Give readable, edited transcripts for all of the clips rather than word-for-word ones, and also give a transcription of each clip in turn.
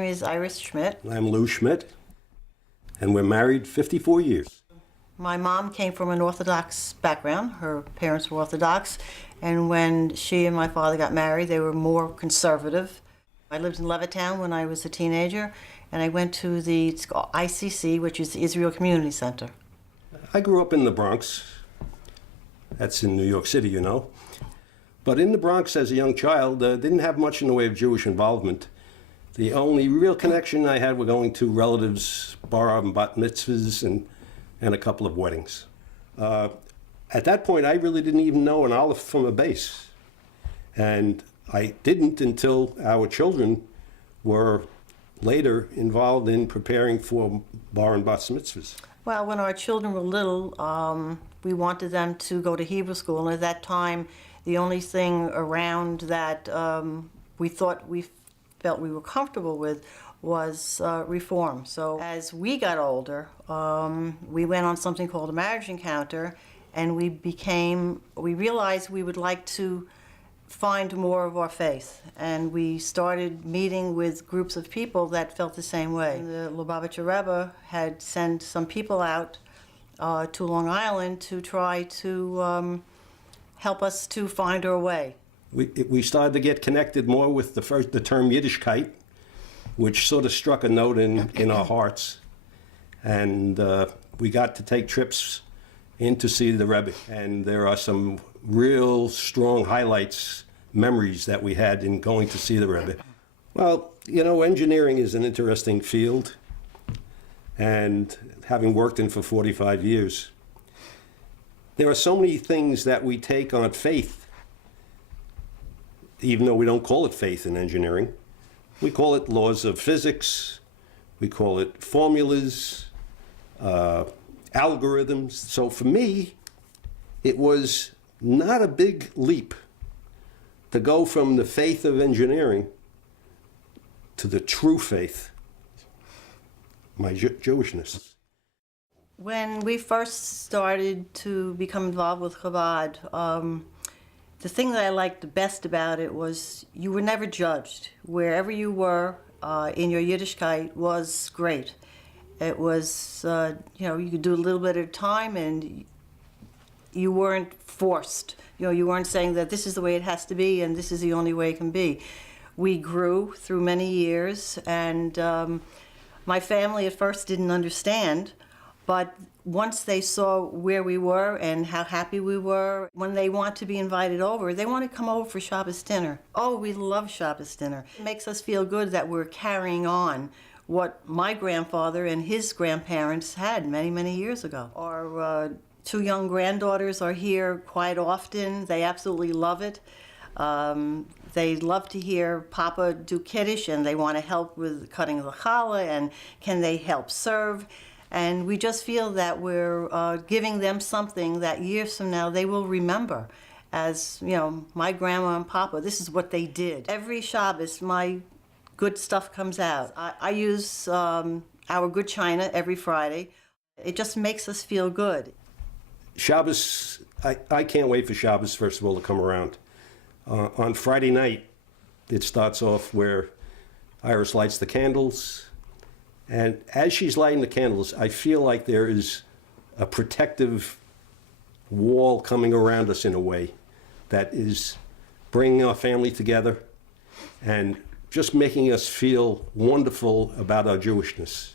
name is Iris Schmidt. I'm Lou Schmidt, and we're married 54 years. My mom came from an Orthodox background. Her parents were Orthodox, and when she and my father got married, they were more conservative. I lived in Levittown when I was a teenager, and I went to it's called ICC, which is the Israel Community Center. I grew up in the Bronx. That's in New York City, you know. But in the Bronx as a young child, didn't have much in the way of Jewish involvement. The only real connection I had were going to relatives' bar and bat mitzvahs and a couple of weddings. At that point, I really didn't even know an aleph from a base. And I didn't until our children were later involved in preparing for bar and bat mitzvahs. Well, when our children were little, we wanted them to go to Hebrew school, and at that time, the only thing around that we felt we were comfortable with was reform. So as we got older, we went on something called a marriage encounter, and we realized we would like to find more of our faith, and we started meeting with groups of people that felt the same way. The Lubavitcher Rebbe had sent some people out to Long Island to try to help us to find our way. We started to get connected more with the term Yiddishkeit, which sort of struck a note in our hearts. And we got to take trips in to see the Rebbe. And there are some real strong highlights, memories that we had in going to see the Rebbe. Well, you know, engineering is an interesting field. And having worked in for 45 years, there are so many things that we take on faith, even though we don't call it faith in engineering. We call it laws of physics, we call it formulas, algorithms. So for me, it was not a big leap to go from the faith of engineering to the true faith, my Jewishness. When we first started to become involved with Chabad, the thing that I liked the best about it was you were never judged. Wherever you were in your Yiddishkeit was great. It was, you could do a little bit at a time, and you weren't forced. You weren't saying that this is the way it has to be and this is the only way it can be. We grew through many years, and my family at first didn't understand. But once they saw where we were and how happy we were, when they want to be invited over, they want to come over for Shabbos dinner. Oh, we love Shabbos dinner. It makes us feel good that we're carrying on what my grandfather and his grandparents had many, many years ago. Our two young granddaughters are here quite often. They absolutely love it. They love to hear Papa do Kiddush, and they want to help with cutting the challah, and can they help serve? And we just feel that we're giving them something that years from now they will remember as, my grandma and Papa, this is what they did. Every Shabbos, my good stuff comes out. I use our good china every Friday. It just makes us feel good. Shabbos, I can't wait for Shabbos, first of all, to come around. On Friday night, it starts off where Iris lights the candles. And as she's lighting the candles, I feel like there is a protective wall coming around us in a way that is bringing our family together and just making us feel wonderful about our Jewishness.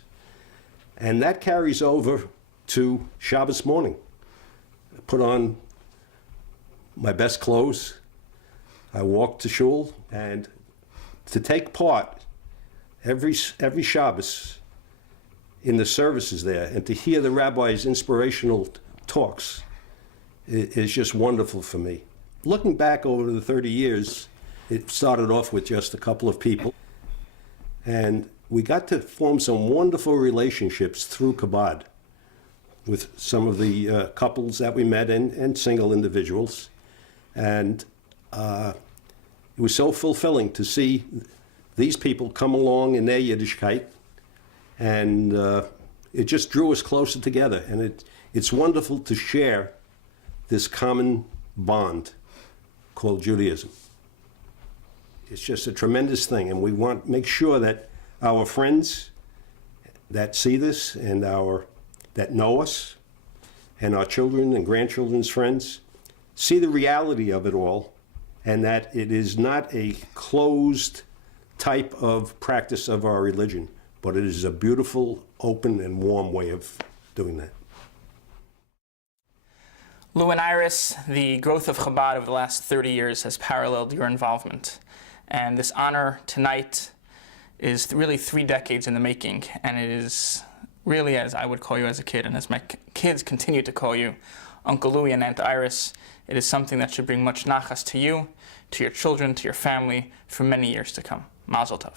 And that carries over to Shabbos morning. I put on my best clothes. I walk to shul, and to take part every Shabbos in the services there, and to hear the rabbi's inspirational talks is just wonderful for me. Looking back over the 30 years, it started off with just a couple of people, and we got to form some wonderful relationships through Chabad with some of the couples that we met and single individuals. And it was so fulfilling to see these people come along in their Yiddishkeit, and it just drew us closer together. And it's wonderful to share this common bond called Judaism. It's just a tremendous thing, and we want to make sure that our friends that see this and that know us, and our children and grandchildren's friends, see the reality of it all, and that it is not a closed type of practice of our religion, but it is a beautiful, open, and warm way of doing that. Lou and Iris, the growth of Chabad over the last 30 years has paralleled your involvement. And this honor tonight is really 3 decades in the making, and it is really, as I would call you as a kid, and as my kids continue to call you, Uncle Louie and Aunt Iris, it is something that should bring much nachas to you, to your children, to your family, for many years to come. Mazel tov.